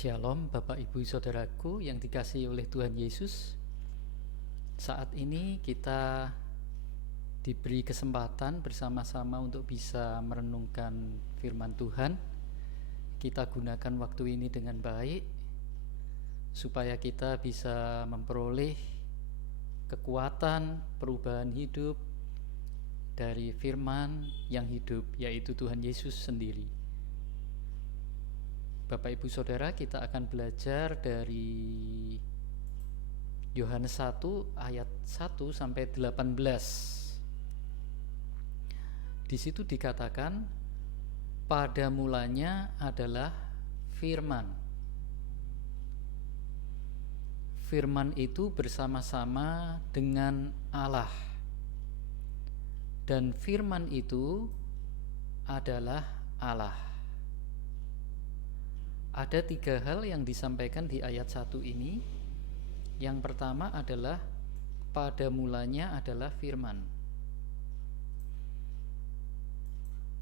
Shalom Bapak Ibu Saudaraku yang dikasihi oleh Tuhan Yesus. Saat ini kita diberi kesempatan bersama-sama untuk bisa merenungkan firman Tuhan. Kita gunakan waktu ini dengan baik supaya kita bisa memperoleh kekuatan perubahan hidup dari firman yang hidup, yaitu Tuhan Yesus sendiri. Bapak Ibu Saudara, kita akan belajar dari Yohanes 1 ayat 1 sampai 18. Di situ dikatakan, pada mulanya adalah firman. Firman itu bersama-sama dengan Allah. Dan firman itu adalah Allah. Ada 3 hal yang disampaikan di ayat 1 ini. Yang pertama adalah pada mulanya adalah firman.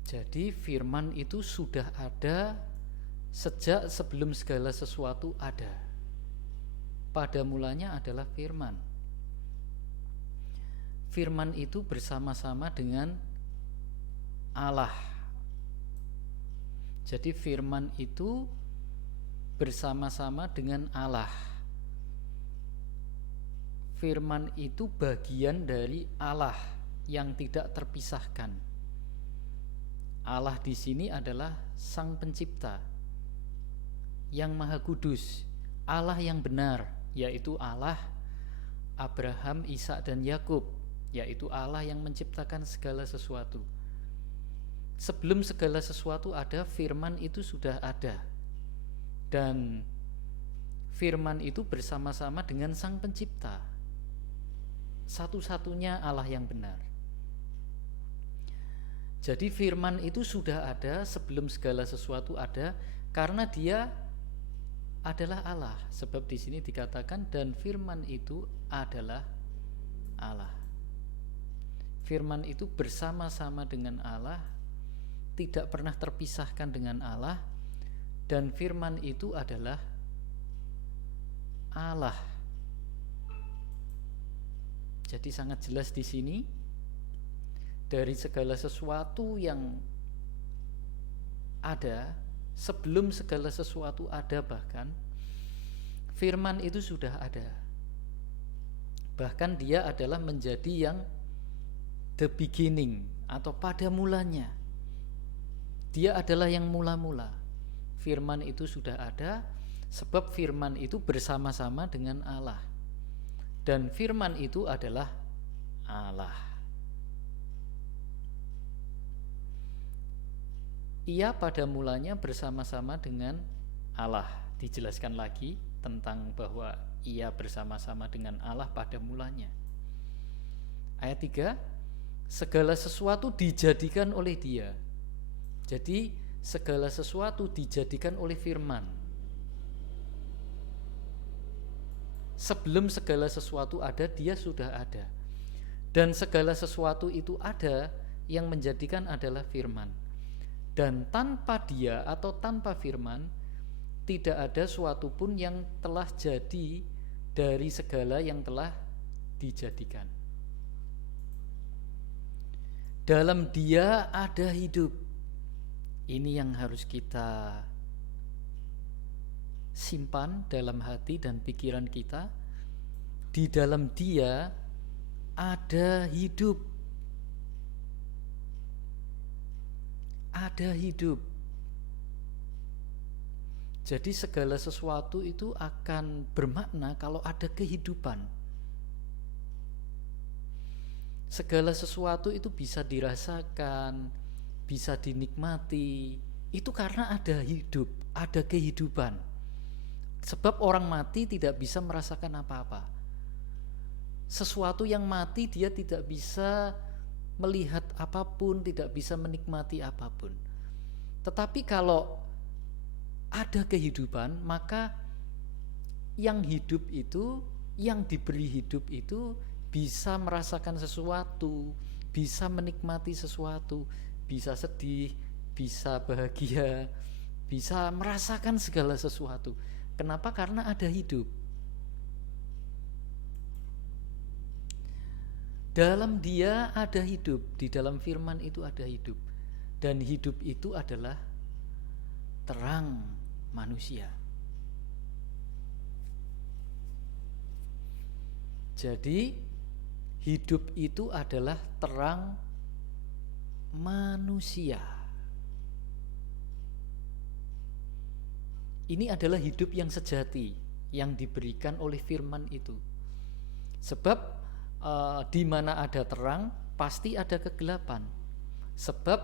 Jadi firman itu sudah ada sejak sebelum segala sesuatu ada. Pada mulanya adalah firman. Firman itu bersama-sama dengan Allah. Jadi firman itu bersama-sama dengan Allah. Firman itu bagian dari Allah yang tidak terpisahkan. Allah di sini adalah Sang Pencipta yang Maha Kudus, Allah yang benar, yaitu Allah Abraham, Ishak dan Yakub, yaitu Allah yang menciptakan segala sesuatu. Sebelum segala sesuatu ada, firman itu sudah ada. Dan firman itu bersama-sama dengan Sang Pencipta, satu-satunya Allah yang benar. Jadi firman itu sudah ada sebelum segala sesuatu ada, karena dia adalah Allah. Sebab di sini dikatakan dan firman itu adalah Allah. Firman itu bersama-sama dengan Allah, tidak pernah terpisahkan dengan Allah. Dan firman itu adalah Allah. Jadi sangat jelas di sini, dari segala sesuatu yang ada, sebelum segala sesuatu ada bahkan, firman itu sudah ada. Bahkan dia adalah menjadi yang the beginning atau pada mulanya. Dia adalah yang mula-mula. Firman itu sudah ada, sebab firman itu bersama-sama dengan Allah. Dan firman itu adalah Allah. Ia pada mulanya bersama-sama dengan Allah. Dijelaskan lagi tentang bahwa ia bersama-sama dengan Allah pada mulanya. Ayat 3, segala sesuatu dijadikan oleh Dia. Jadi segala sesuatu dijadikan oleh firman. Sebelum segala sesuatu ada, dia sudah ada. Dan segala sesuatu itu ada, yang menjadikan adalah firman. Dan tanpa dia atau tanpa firman, tidak ada suatu pun yang telah jadi dari segala yang telah dijadikan. Dalam dia ada hidup. Ini yang harus kita simpan dalam hati dan pikiran kita. Di dalam dia ada hidup. Ada hidup. Jadi segala sesuatu itu akan bermakna kalau ada kehidupan. Segala sesuatu itu bisa dirasakan, bisa dinikmati, itu karena ada hidup, ada kehidupan. Sebab orang mati tidak bisa merasakan apa-apa. Sesuatu yang mati dia tidak bisa melihat apapun, tidak bisa menikmati apapun. Tetapi kalau ada kehidupan, maka yang hidup itu, yang diberi hidup itu bisa merasakan sesuatu, bisa menikmati sesuatu, bisa sedih, bisa bahagia, bisa merasakan segala sesuatu. Kenapa? Karena ada hidup. Dalam Dia ada hidup, di dalam firman itu ada hidup. Dan hidup itu adalah terang manusia. Jadi hidup itu adalah terang manusia. Ini adalah hidup yang sejati yang diberikan oleh firman itu. Sebab di mana ada terang pasti ada kegelapan. Sebab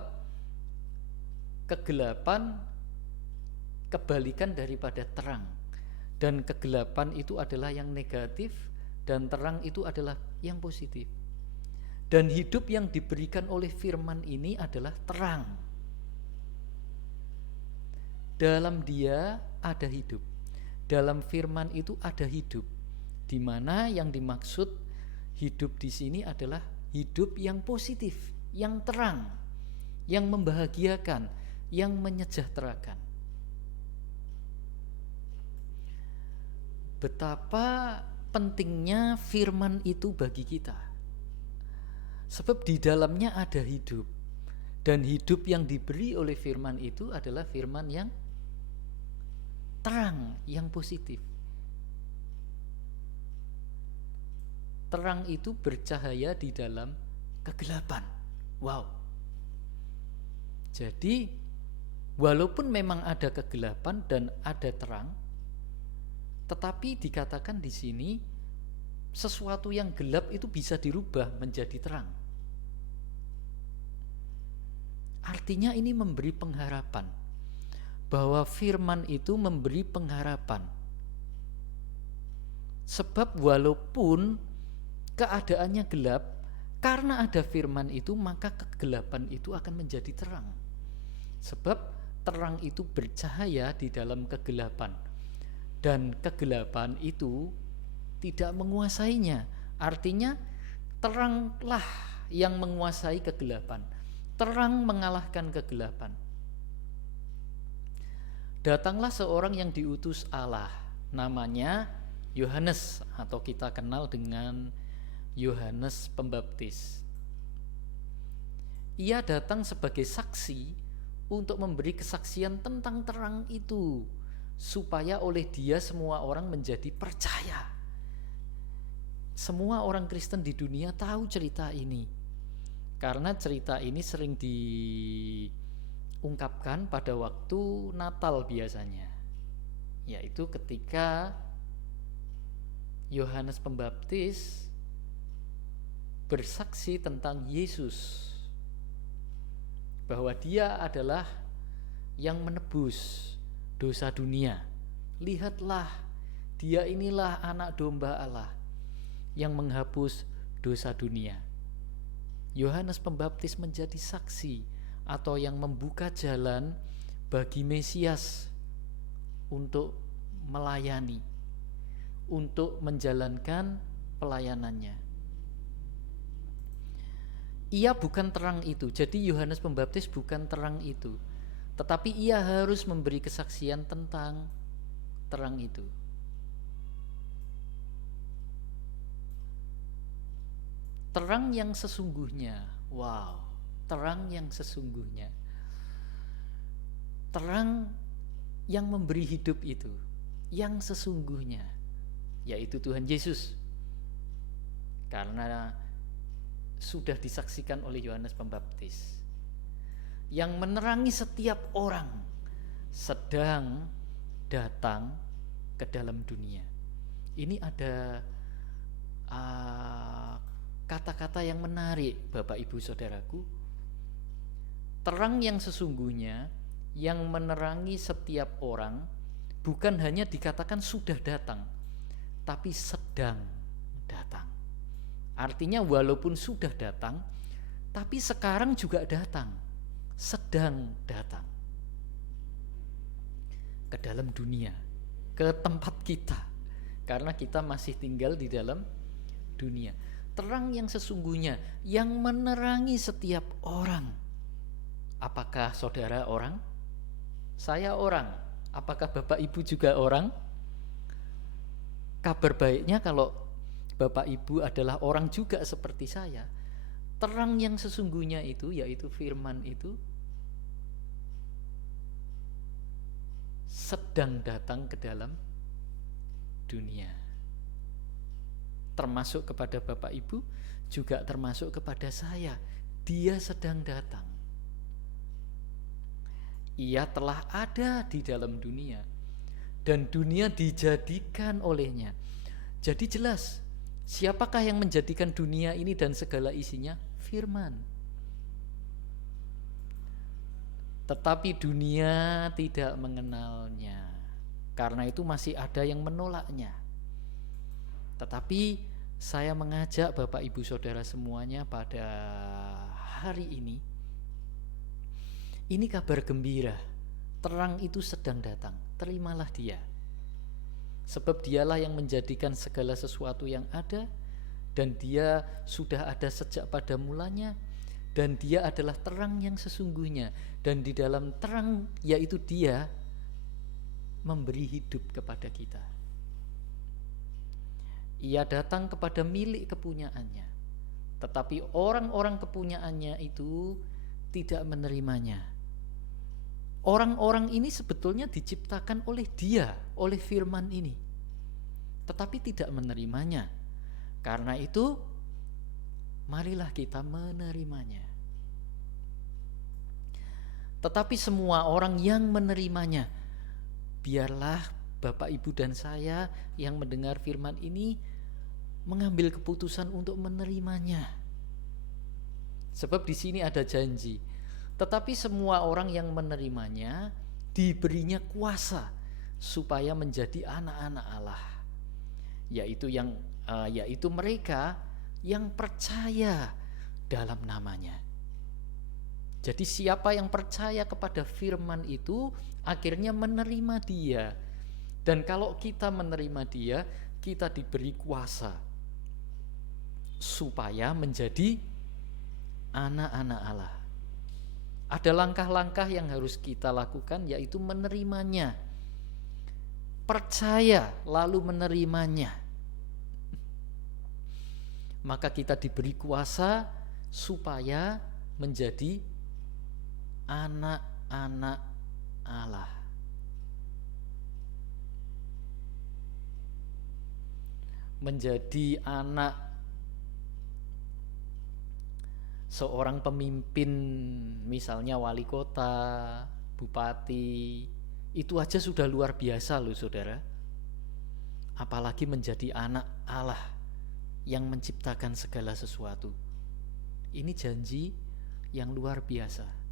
kegelapan kebalikan daripada terang. Dan kegelapan itu adalah yang negatif dan terang itu adalah yang positif. Dan hidup yang diberikan oleh firman ini adalah terang. Dalam Dia ada hidup. Dalam firman itu ada hidup. Di mana yang dimaksud hidup di sini adalah hidup yang positif, yang terang, yang membahagiakan, yang menyejahterakan. Betapa pentingnya firman itu bagi kita. Sebab di dalamnya ada hidup. Dan hidup yang diberi oleh firman itu adalah firman yang terang, yang positif. Terang itu bercahaya di dalam kegelapan. Wow. Jadi walaupun memang ada kegelapan dan ada terang, tetapi dikatakan di sini sesuatu yang gelap itu bisa dirubah menjadi terang. Artinya ini memberi pengharapan, bahwa firman itu memberi pengharapan. Sebab walaupun keadaannya gelap, karena ada firman itu maka kegelapan itu akan menjadi terang. Sebab terang itu bercahaya di dalam kegelapan, dan kegelapan itu tidak menguasainya. Artinya teranglah yang menguasai kegelapan. Terang mengalahkan kegelapan. Datanglah seorang yang diutus Allah, namanya Yohanes, atau kita kenal dengan Yohanes Pembaptis. Ia datang sebagai saksi untuk memberi kesaksian tentang terang itu, supaya oleh Dia semua orang menjadi percaya. Semua orang Kristen di dunia tahu cerita ini, karena cerita ini sering diungkapkan pada waktu Natal biasanya, yaitu ketika Yohanes Pembaptis bersaksi tentang Yesus, bahwa Dia adalah yang menebus dosa dunia. Lihatlah, Dia inilah anak domba Allah yang menghapus dosa dunia. Yohanes Pembaptis menjadi saksi atau yang membuka jalan bagi Mesias untuk melayani, untuk menjalankan pelayanannya. Ia bukan terang itu, jadi Yohanes Pembaptis bukan terang itu, tetapi ia harus memberi kesaksian tentang terang itu. Terang yang sesungguhnya, wow, terang yang sesungguhnya, terang yang memberi hidup itu, yang sesungguhnya, yaitu Tuhan Yesus. Karena sudah disaksikan oleh Yohanes Pembaptis, yang menerangi setiap orang sedang datang ke dalam dunia. Ini ada kata-kata yang menarik, Bapak Ibu Saudaraku. Terang yang sesungguhnya yang menerangi setiap orang bukan hanya dikatakan sudah datang, tapi sedang datang. Artinya walaupun sudah datang, tapi sekarang juga datang, sedang datang ke dalam dunia, ke tempat kita, karena kita masih tinggal di dalam dunia. Terang yang sesungguhnya yang menerangi setiap orang. Apakah saudara orang? Saya orang. Apakah Bapak Ibu juga orang? Kabar baiknya kalau Bapak Ibu adalah orang juga seperti saya, terang yang sesungguhnya itu, yaitu firman itu, sedang datang ke dalam dunia. Termasuk kepada Bapak Ibu, juga termasuk kepada saya. Dia sedang datang. Ia telah ada di dalam dunia, dan dunia dijadikan olehnya. Jadi jelas, siapakah yang menjadikan dunia ini dan segala isinya? Firman. Tetapi dunia tidak mengenalnya. Karena itu masih ada yang menolaknya. Tetapi saya mengajak Bapak Ibu Saudara semuanya pada hari ini kabar gembira. Terang itu sedang datang. Terimalah dia. Sebab dialah yang menjadikan segala sesuatu yang ada, dan dia sudah ada sejak pada mulanya, dan dia adalah terang yang sesungguhnya. Dan di dalam terang, yaitu dia memberi hidup kepada kita. Ia datang kepada milik kepunyaannya, tetapi orang-orang kepunyaannya itu tidak menerimanya. Orang-orang ini sebetulnya diciptakan oleh dia, oleh firman ini, tetapi tidak menerimanya. Karena itu, marilah kita menerimanya. Tetapi semua orang yang menerimanya, biarlah Bapak, Ibu, dan saya yang mendengar firman ini mengambil keputusan untuk menerimanya. Sebab di sini ada janji. Tetapi semua orang yang menerimanya diberinya kuasa supaya menjadi anak-anak Allah, yaitu mereka yang percaya dalam namanya. Jadi siapa yang percaya kepada firman itu akhirnya menerima dia. Dan kalau kita menerima dia, kita diberi kuasa supaya menjadi anak-anak Allah. Ada langkah-langkah yang harus kita lakukan, yaitu menerimanya. Percaya lalu menerimanya. Maka kita diberi kuasa supaya menjadi anak-anak Allah. Menjadi anak seorang pemimpin, misalnya wali kota, bupati, itu aja sudah luar biasa loh saudara. Apalagi menjadi anak Allah yang menciptakan segala sesuatu. Ini janji yang luar biasa.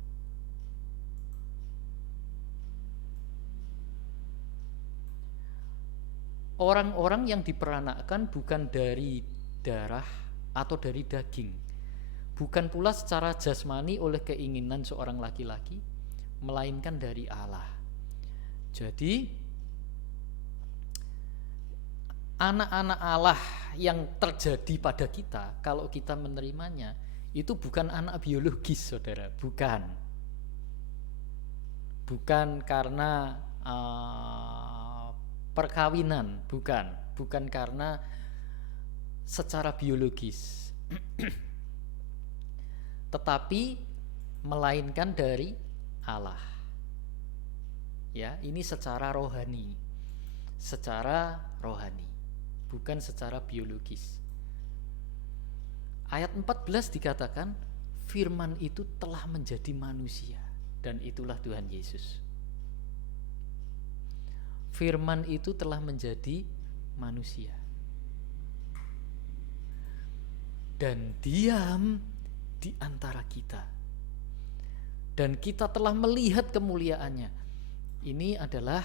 Orang-orang yang diperanakkan bukan dari darah atau dari daging, bukan pula secara jasmani oleh keinginan seorang laki-laki, melainkan dari Allah. Jadi anak-anak Allah yang terjadi pada kita kalau kita menerimanya itu bukan anak biologis saudara, bukan karena perkawinan, bukan karena secara biologis tetapi melainkan dari Allah. Ya, ini secara rohani, bukan secara biologis. Ayat 14 dikatakan firman itu telah menjadi manusia, dan itulah Tuhan Yesus. Firman itu telah menjadi manusia dan diam di antara kita, dan kita telah melihat kemuliaannya. Ini adalah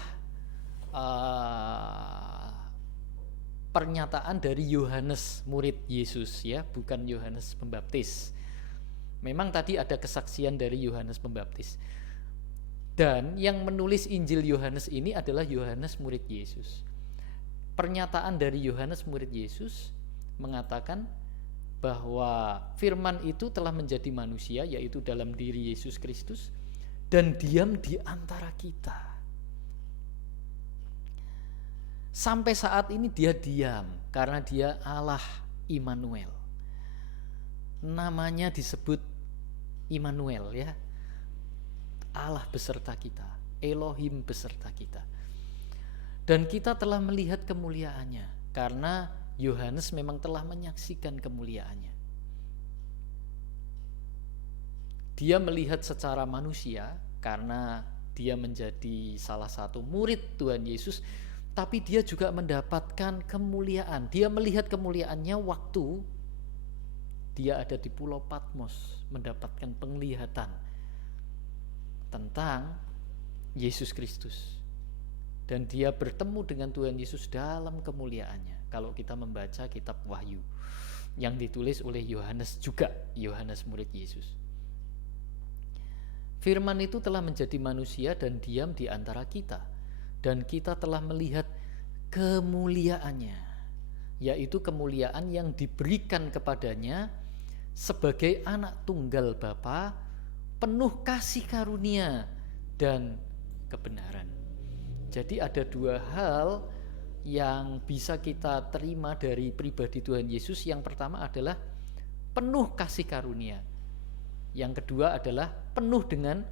pernyataan dari Yohanes murid Yesus, ya, bukan Yohanes Pembaptis. Memang tadi ada kesaksian dari Yohanes Pembaptis, dan yang menulis Injil Yohanes ini adalah Yohanes murid Yesus. Pernyataan dari Yohanes murid Yesus mengatakan bahwa firman itu telah menjadi manusia, yaitu dalam diri Yesus Kristus, dan diam di antara kita. Sampai saat ini dia diam karena dia Allah Immanuel. Namanya disebut Immanuel ya. Allah beserta kita, Elohim beserta kita. Dan kita telah melihat kemuliaannya karena Yohanes memang telah menyaksikan kemuliaannya. Dia melihat secara manusia karena dia menjadi salah satu murid Tuhan Yesus, tapi dia juga mendapatkan kemuliaan. Dia melihat kemuliaannya waktu dia ada di Pulau Patmos, mendapatkan penglihatan tentang Yesus Kristus. Dan dia bertemu dengan Tuhan Yesus dalam kemuliaannya. Kalau kita membaca kitab Wahyu yang ditulis oleh Yohanes juga, Yohanes murid Yesus. Firman itu telah menjadi manusia dan diam di antara kita. Dan kita telah melihat kemuliaannya, yaitu kemuliaan yang diberikan kepadanya sebagai anak tunggal Bapa, penuh kasih karunia dan kebenaran. Jadi ada dua hal yang bisa kita terima dari pribadi Tuhan Yesus. Yang pertama adalah penuh kasih karunia. Yang kedua adalah penuh dengan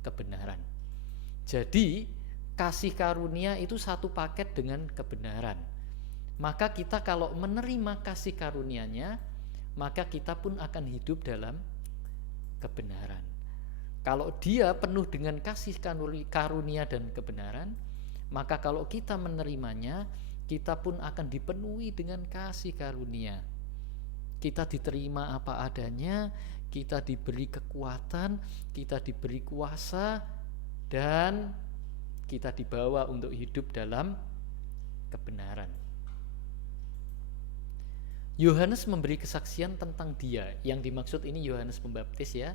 kebenaran. Jadi kasih karunia itu satu paket dengan kebenaran. Maka kita kalau menerima kasih karunia-Nya, maka kita pun akan hidup dalam kebenaran. Kalau dia penuh dengan kasih karunia dan kebenaran, maka kalau kita menerimanya, kita pun akan dipenuhi dengan kasih karunia. Kita diterima apa adanya, kita diberi kekuatan, kita diberi kuasa, dan kita dibawa untuk hidup dalam kebenaran. Yohanes memberi kesaksian tentang dia. Yang dimaksud ini Yohanes Pembaptis ya.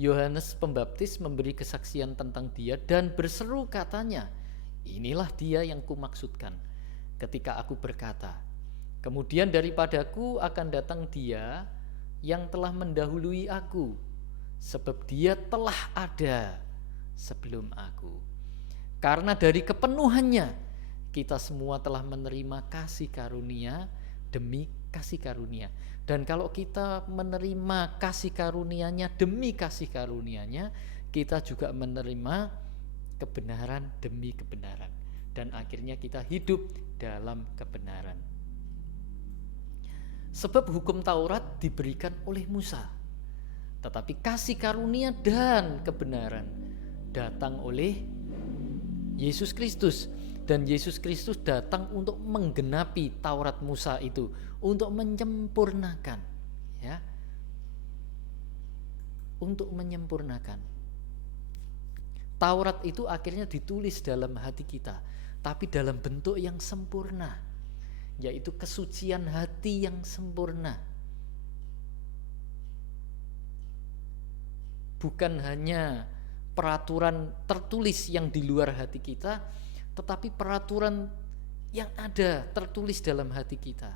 Yohanes Pembaptis memberi kesaksian tentang dia dan berseru katanya, inilah dia yang kumaksudkan ketika aku berkata, kemudian daripadaku akan datang dia yang telah mendahului aku, sebab dia telah ada sebelum aku. Karena dari kepenuhannya kita semua telah menerima kasih karunia demi kasih karunia. Dan kalau kita menerima kasih karunia-Nya demi kasih karunia-Nya, kita juga menerima kebenaran demi kebenaran. Dan akhirnya kita hidup dalam kebenaran. Sebab hukum Taurat diberikan oleh Musa, tetapi kasih karunia dan kebenaran datang oleh Yesus Kristus. Dan Yesus Kristus datang untuk menggenapi Taurat Musa itu, untuk menyempurnakan, ya, untuk menyempurnakan. Taurat itu akhirnya ditulis dalam hati kita, tapi dalam bentuk yang sempurna, yaitu kesucian hati yang sempurna. Bukan hanya peraturan tertulis yang di luar hati kita, tetapi peraturan yang ada tertulis dalam hati kita,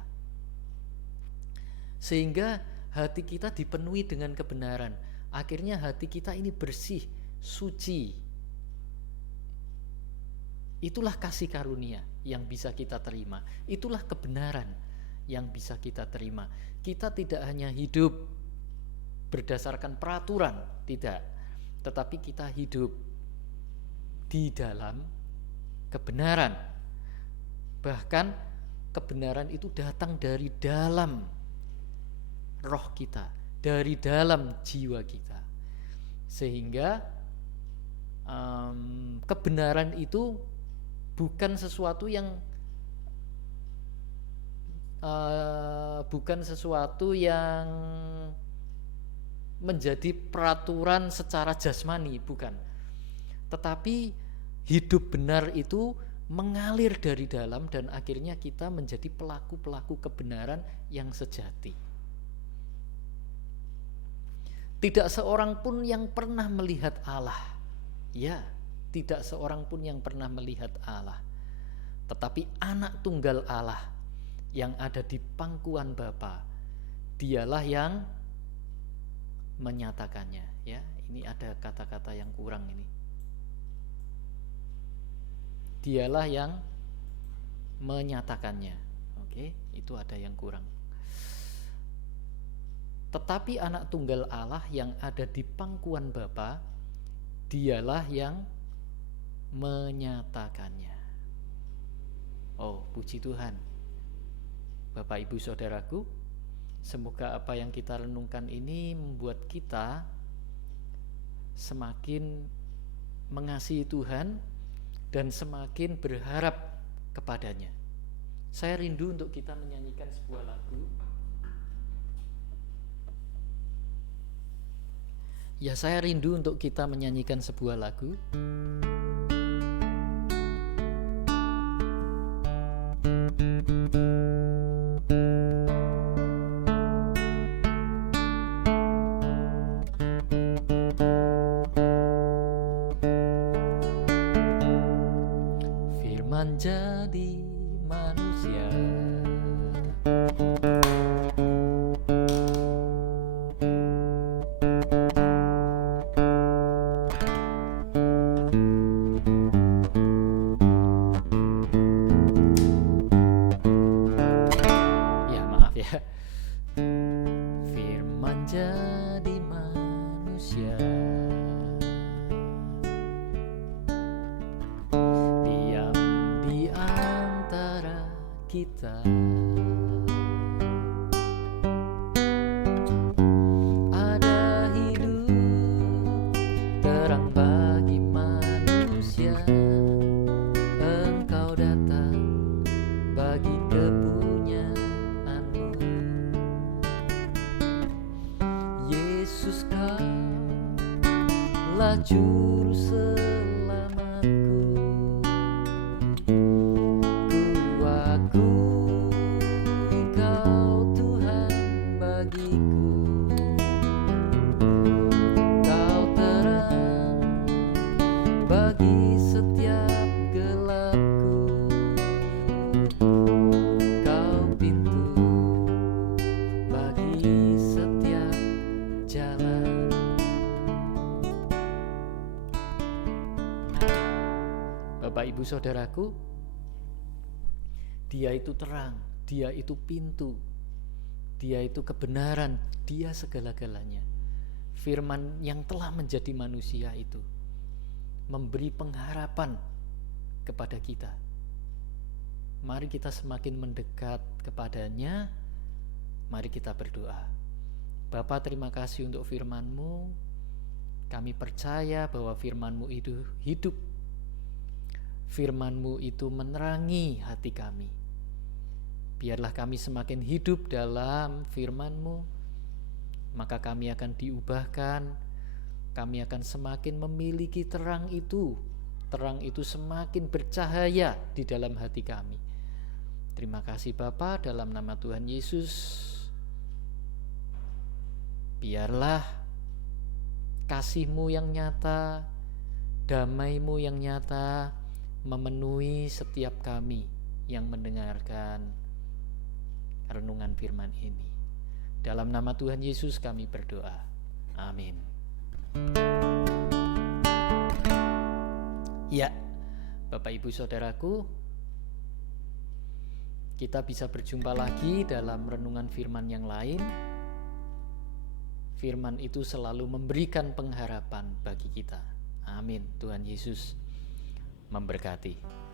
sehingga hati kita dipenuhi dengan kebenaran. Akhirnya hati kita ini bersih, suci. Itulah kasih karunia yang bisa kita terima. Itulah kebenaran yang bisa kita terima. Kita tidak hanya hidup berdasarkan peraturan, tidak, tetapi kita hidup di dalam kebenaran. Bahkan kebenaran itu datang dari dalam roh kita, dari dalam jiwa kita, sehingga kebenaran itu bukan sesuatu yang menjadi peraturan secara jasmani, bukan. Tetapi hidup benar itu mengalir dari dalam, dan akhirnya kita menjadi pelaku-pelaku kebenaran yang sejati. Tidak seorang pun yang pernah melihat Allah. Ya, tidak seorang pun yang pernah melihat Allah. Tetapi anak tunggal Allah yang ada di pangkuan Bapa, dialah yang menyatakannya, ya, Ini ada kata-kata yang kurang ini. Dialah yang menyatakannya. Oke, itu ada yang kurang. Tetapi anak tunggal Allah yang ada di pangkuan Bapa, dialah yang menyatakannya. Oh, puji Tuhan. Bapak Ibu Saudaraku, semoga apa yang kita renungkan ini membuat kita semakin mengasihi Tuhan dan semakin berharap kepadanya. Saya rindu untuk kita menyanyikan sebuah lagu. Saya rindu untuk kita menyanyikan sebuah lagu. Firman jadi manusia, Firman jadi manusia, diam di antara kita. Ada hidup terang bagi manusia. Engkau datang bagi kepunyaanmu. Yesus, Kaulah juru selamatku. Ku akui Kau Tuhan bagiku. Kau terang bagi setiap gelapku. Kau pintu bagi setiap jalan. Bapak Ibu Saudaraku, Dia itu terang, Dia itu pintu, Dia itu kebenaran, Dia segala-galanya. Firman yang telah menjadi manusia itu memberi pengharapan kepada kita. Mari kita semakin mendekat kepadanya. Mari kita berdoa. Bapa, terima kasih untuk firman-Mu. Kami percaya bahwa firman-Mu itu hidup. Firman-Mu itu menerangi hati kami. Biarlah kami semakin hidup dalam firman-Mu, maka kami akan diubahkan. Kami akan semakin memiliki terang itu. Terang itu semakin bercahaya di dalam hati kami. Terima kasih Bapa, dalam nama Tuhan Yesus. Biarlah kasih-Mu yang nyata, damai-Mu yang nyata memenuhi setiap kami yang mendengarkan renungan firman ini. Dalam nama Tuhan Yesus kami berdoa. Amin. Ya, Bapak Ibu Saudaraku, kita bisa berjumpa lagi dalam renungan firman yang lain. Firman itu selalu memberikan pengharapan bagi kita. Amin. Tuhan Yesus memberkati.